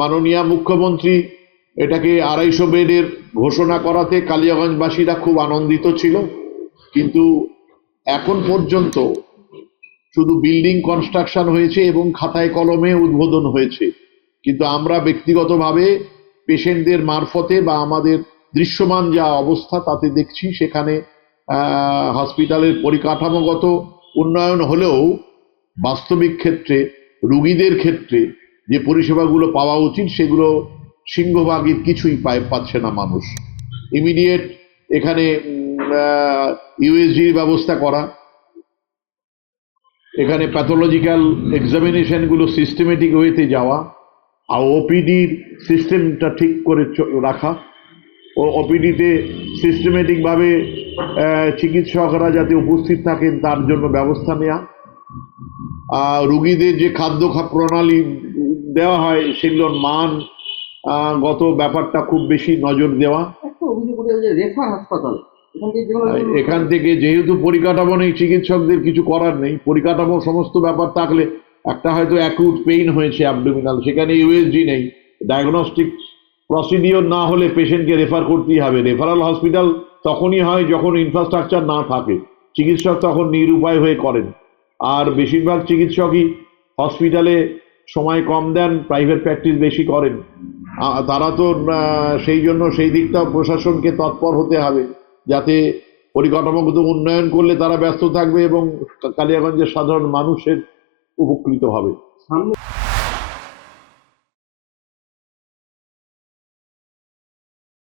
মাননীয় মুখ্যমন্ত্রী এটাকে 250 বেডের ঘোষণা করাতে কালিয়াগঞ্জবাসীরা খুব আনন্দিত ছিল, কিন্তু এখন পর্যন্ত শুধু বিল্ডিং কনস্ট্রাকশন হয়েছে এবং খাতায় কলমে উদ্বোধন হয়েছে, কিন্তু আমরা ব্যক্তিগতভাবে পেশেন্টদের মারফতে বা আমাদের দৃশ্যমান যা অবস্থা তাতে দেখছি সেখানে হসপিটালের পরিকাঠামোগত উন্নয়ন হলেও বাস্তবিক ক্ষেত্রে রুগীদের ক্ষেত্রে যে পরিষেবাগুলো পাওয়া উচিত সেগুলো সিংহভাগই কিছুই পাচ্ছে না মানুষ। ইমিডিয়েট এখানে ইউএসজির ব্যবস্থা করা, এখানে প্যাথোলজিক্যাল এক্সামিনেশনগুলো সিস্টেমেটিক ওয়েতে যাওয়া, আর ওপিডির সিস্টেমটা ঠিক করে রাখা, ও ওপিডিতে সিস্টেমেটিকভাবে চিকিৎসকরা যাতে উপস্থিত থাকেন তার জন্য ব্যবস্থা নেওয়া, রুগীদের যে খাদ্য প্রণালী দেওয়া হয় সেগুলোর মান গত ব্যাপারটা খুব বেশি নজর দেওয়া। এখান থেকে যেহেতু পরিকাঠামো নেই, চিকিৎসকদের কিছু করার নেই। পরিকাঠামো সমস্ত ব্যাপার থাকলে, একটা হয়তো অ্যাকিউট পেইন হয়েছে অ্যাবডোমিনাল, সেখানে ইউএসজি নেই, ডায়াগনস্টিক প্রসিডিওর না হলে পেশেন্টকে রেফার করতেই হবে। রেফারাল হসপিটাল তখনই হয় যখন ইনফ্রাস্ট্রাকচার না থাকে, চিকিৎসক তখন নিরুপায় হয়ে করেন। আর বেশিরভাগ চিকিৎসকই হসপিটালে সময় কম দেন, প্রাইভেট প্র্যাকটিস বেশি করেন। তারা তো সেই জন্য সেই দিকটাও প্রশাসনকে তৎপর হতে হবে, যাতে পরিকাঠামোগত উন্নয়ন করলে তারা ব্যস্ত থাকবে এবং কালিয়াগঞ্জের সাধারণ মানুষের উপকৃত হবে।